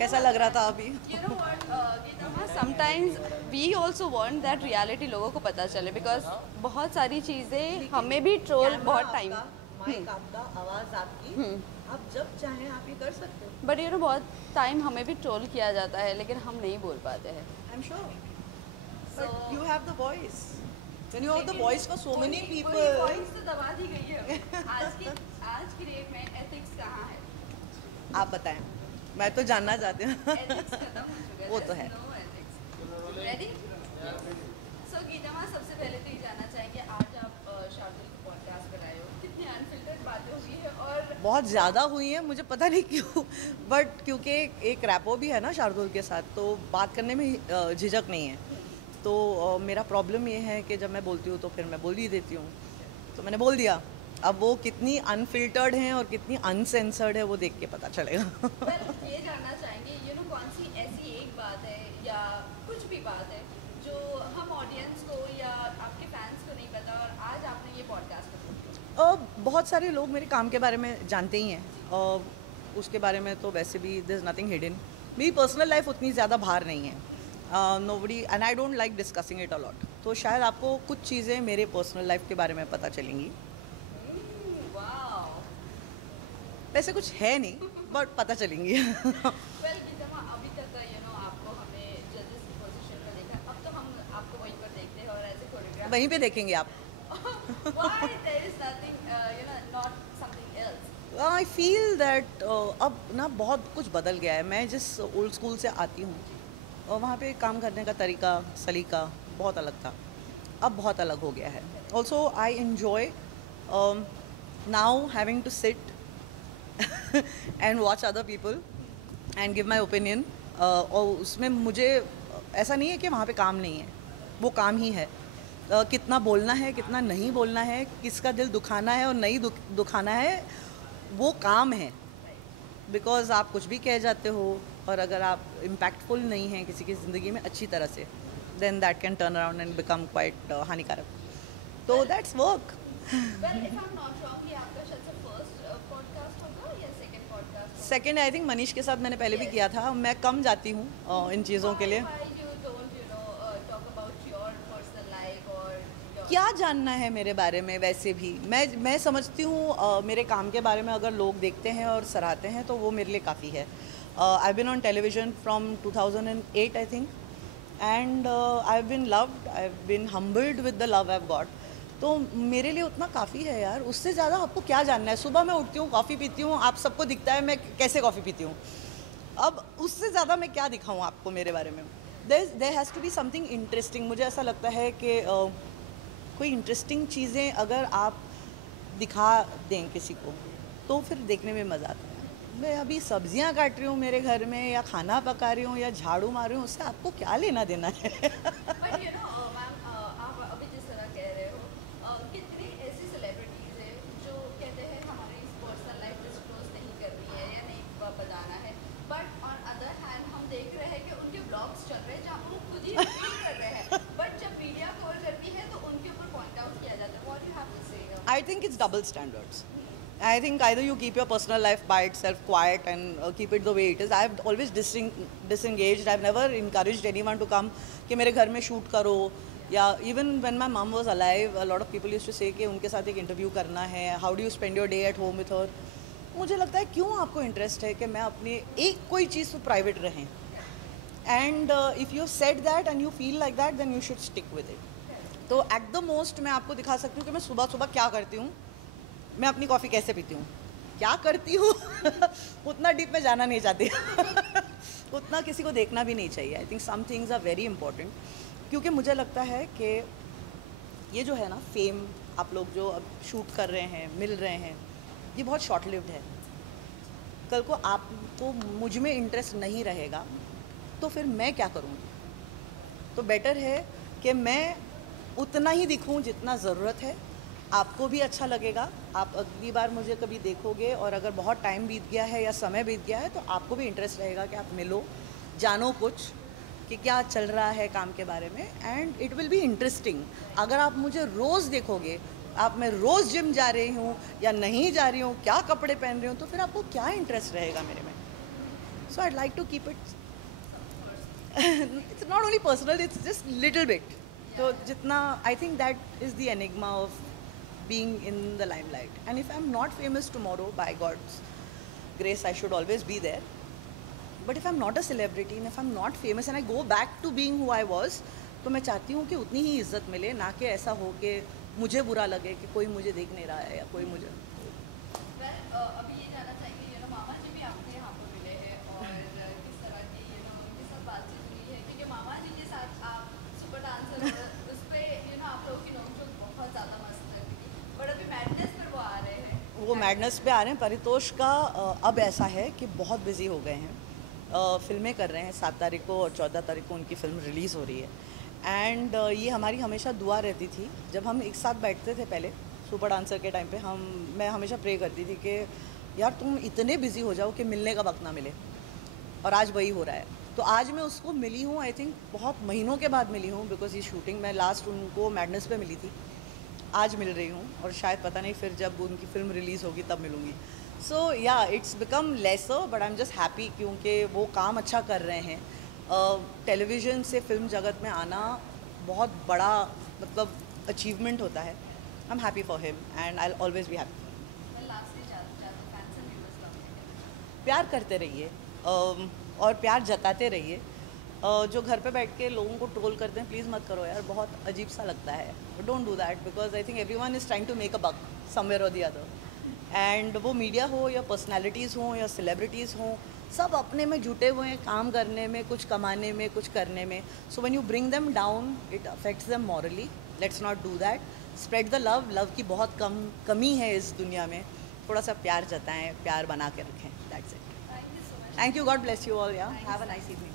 कैसा लग रहा था अभी? You know what, Geetama, sometimes we also want that reality लोगों को पता चले because बहुत सारी चीज़ें हमें भी ट्रोल बहुत टाइम माइक आपका, आवाज़ आपकी, आप जब चाहें आप ये कर सकते हो। बट यू नो बहुत टाइम हमें भी ट्रोल किया जाता है लेकिन हम नहीं बोल पाते हैं। I am sure but you have the voice, when you have the voice for so many people. Voice तो दबा दी गई है। आज की डेट में एथिक्स कहाँ है? आप बताएं, मैं तो जानना चाहती हूँ। एथिक्स खत्म हो चुका है। वो तो है। No ethics. Ready? So Geeta, सबसे पहले तो ये जानना चाहेंगे आज आप शार्दुल के पॉडकास्ट पर आए हो, कितनी अनफिल्टर्ड बातें हुई है और बहुत ज़्यादा हुई है, मुझे पता नहीं क्यों, बट क्योंकि एक रैपो भी है ना शार्दुल के साथ, तो बात करने में झिझक नहीं है। तो मेरा प्रॉब्लम ये है कि जब मैं बोलती हूँ तो फिर मैं बोल ही देती हूँ, तो मैंने बोल दिया। अब वो कितनी अनफिल्टर्ड हैं और कितनी अनसेंसर्ड है वो देख के पता चलेगा। ये जानना चाहेंगे यू नो कौन सी ऐसी एक बात है या कुछ भी बात है जो हम ऑडियंस को या आपके फैंस को नहीं पता और आज आपने ये पॉडकास्ट पर बहुत सारे लोग मेरे काम के बारे में जानते ही हैं, और उसके बारे में तो वैसे भी देयर इज़ नथिंग हिडन। मेरी पर्सनल लाइफ उतनी ज़्यादा बाहर नहीं है, nobody and I don't like discussing it a lot, तो शायद आपको कुछ चीज़ें मेरे पर्सनल लाइफ के बारे में पता चलेंगी। वैसे कुछ है नहीं बट पता चलेंगी। वेल गीता, अभी तक यू नो आपको हमने जजेस की पोजीशन में देखा, अब तो हम आपको वहीं पर देखते हैं और एज ए कोरियोग्राफर वहीं पे देखेंगे आप। Why there is nothing you know not something else? I feel that अब ना बहुत कुछ बदल गया है। मैं जिस ओल्ड स्कूल से आती हूँ और वहाँ पे काम करने का तरीका सलीका बहुत अलग था, अब बहुत अलग हो गया है। Also I enjoy now having to sit and watch other people and give my opinion. और उसमें मुझे ऐसा नहीं है कि वहाँ पे काम नहीं है, वो काम ही है। कितना बोलना है, कितना नहीं बोलना है, किसका दिल दुखाना है और नहीं दुखाना है, वो काम है। बिकॉज आप कुछ भी कह जाते हो और अगर आप इम्पैक्टफुल नहीं हैं किसी की ज़िंदगी में अच्छी तरह से, then that can turn around and become quite हानिकारक। तो that's work. Second I think Manish के साथ मैंने पहले भी किया था। मैं कम जाती हूँ इन चीज़ों के लिए। क्या जानना है मेरे बारे में? वैसे भी मैं समझती हूँ मेरे काम के बारे में अगर लोग देखते हैं और सराहते हैं तो वो मेरे लिए काफ़ी है। I been on television from 2008 I think, and I have been loved, I have been humbled with the love I have got. तो मेरे लिए उतना काफ़ी है यार, उससे ज़्यादा आपको क्या जानना है? सुबह मैं उठती हूँ, कॉफ़ी पीती हूँ, आप सबको दिखता है मैं कैसे कॉफ़ी पीती हूँ। अब उससे ज़्यादा मैं क्या दिखाऊँ आपको मेरे बारे में? There has to be something interesting. मुझे ऐसा लगता है कि कोई इंटरेस्टिंग चीज़ें अगर आप दिखा दें किसी को तो फिर देखने में मज़ा आता है। मैं अभी सब्जियां काट रही हूँ मेरे घर में या खाना पका रही हूँ या झाड़ू मार रही हूँ, उससे आपको क्या लेना देना है? But you know, मैम, आप अभी जिस तरह कह रहे हो, कितनी ऐसी सेलिब्रिटीज़ हैं जो कहते हैं हमारी पर्सनल लाइफ डिस्क्लोज नहीं करनी है या नहीं बताना है, बट ऑन अदर हैंड हम देख रहे हैं कि उनके ब्लॉग्स चल रहे हैं जहाँ वो खुद ही रिवील कर रहे हैं, बट जब मीडिया कवर करती है तो उनके ऊपर पॉइंट आउट किया जाता है। व्हाट यू हैव टू से? I think it's double standards. I think either you keep your personal life by itself quiet and keep it the way it is. I've always disengaged. I've never encouraged anyone to come कि मेरे घर में shoot करो, या even when my mom was alive, a lot of people used to say कि उनके साथ एक इंटरव्यू करना है, how do you spend your day at home with her? मुझे लगता है क्यों आपको इंटरेस्ट है कि मैं अपनी एक कोई चीज़ तो प्राइवेट रहें, and if you said that and you feel like that then you should stick with it. तो एट द मोस्ट मैं आपको दिखा सकती हूँ कि मैं सुबह सुबह क्या करती हूँ, मैं अपनी कॉफ़ी कैसे पीती हूँ, क्या करती हूँ। उतना डीप में जाना नहीं चाहती। उतना किसी को देखना भी नहीं चाहिए। I think some things are very important, क्योंकि मुझे लगता है कि ये जो है ना फेम, आप लोग जो अब शूट कर रहे हैं, मिल रहे हैं, ये बहुत शॉर्ट लिव्ड है। कल को आपको मुझ में इंटरेस्ट नहीं रहेगा तो फिर मैं क्या करूँगी? तो बेटर है कि मैं उतना ही दिखूं जितना ज़रूरत है। आपको भी अच्छा लगेगा, आप अगली बार मुझे कभी देखोगे और अगर बहुत टाइम बीत गया है या समय बीत गया है तो आपको भी इंटरेस्ट रहेगा कि आप मिलो, जानो कुछ कि क्या चल रहा है काम के बारे में, and it will be interesting. अगर आप मुझे रोज़ देखोगे, आप मैं रोज़ जिम जा रही हूँ या नहीं जा रही हूँ, क्या कपड़े पहन रही हूँ, तो फिर आपको क्या इंटरेस्ट रहेगा मेरे में? So I'd like to keep it. It's not only personal, it's just little bit. So jitna, I think that is the enigma of being in the limelight. And if I'm not famous tomorrow, by God's grace, I should always be there. But if I'm not a celebrity and if I'm not famous and I go back to being who I was, तो मैं चाहती हूँ कि उतनी ही इज्जत मिले, ना कि ऐसा हो कि मुझे बुरा लगे कि कोई मुझे देख नहीं रहा है या कोई मुझे. अभी ये जानना चाहिए मामा जी भी आपके यहाँ पर मिले हैं और किस तरह की उनके साथ बातचीत हुई है, क्योंकि मामा जी के साथ आप सुपर डांसर उस पर आप लोगों की नोकझोंक बहुत ज़्यादा मस्त लगती थी, बट अभी मैडनेस पर वो आ रहे हैं. वो मैडनेस पे आ रहे हैं. परितोष का अब ऐसा है कि बहुत बिजी हो गए हैं, फिल्में कर रहे हैं. 7 तारीख को और 14 तारीख को उनकी फ़िल्म रिलीज़ हो रही है. एंड ये हमारी हमेशा दुआ रहती थी जब हम एक साथ बैठते थे पहले सुपर डांसर के टाइम पे. मैं हमेशा प्रे करती थी कि यार तुम इतने बिजी हो जाओ कि मिलने का वक्त ना मिले, और आज वही हो रहा है. तो आज मैं उसको मिली हूँ, आई थिंक बहुत महीनों के बाद मिली हूँ, बिकॉज ये शूटिंग मैं लास्ट उनको मैडनेस पे मिली थी. आज मिल रही हूँ और शायद पता नहीं फिर जब उनकी फ़िल्म रिलीज़ होगी तब मिलूँगी. So yeah it's become lesser, but I am just happy क्योंकि वो काम अच्छा कर रहे हैं. टेलीविज़न से फिल्म जगत में आना बहुत बड़ा मतलब अचीवमेंट होता है. I am happy for him and I always be happy. प्यार करते रहिए और प्यार जताते रहिए. जो घर पे बैठ के लोगों को ट्रोल करते हैं, प्लीज़ मत करो यार, बहुत अजीब सा लगता है. Don't do that, because I think everyone is trying to make a buck somewhere और द अदर. एंड वो मीडिया हो या पर्सनालिटीज़ हों या सेलिब्रिटीज़ हों, सब अपने में जुटे हुए हैं काम करने में, कुछ कमाने में, कुछ करने में. So when you bring them down it affects them morally. Let's not do that. Spread the love. Love की बहुत कमी है इस दुनिया में. थोड़ा सा प्यार जताएं, प्यार बना के रखें. That's it. Thank you. God bless you all. या हैव अ नाइस इवनिंग.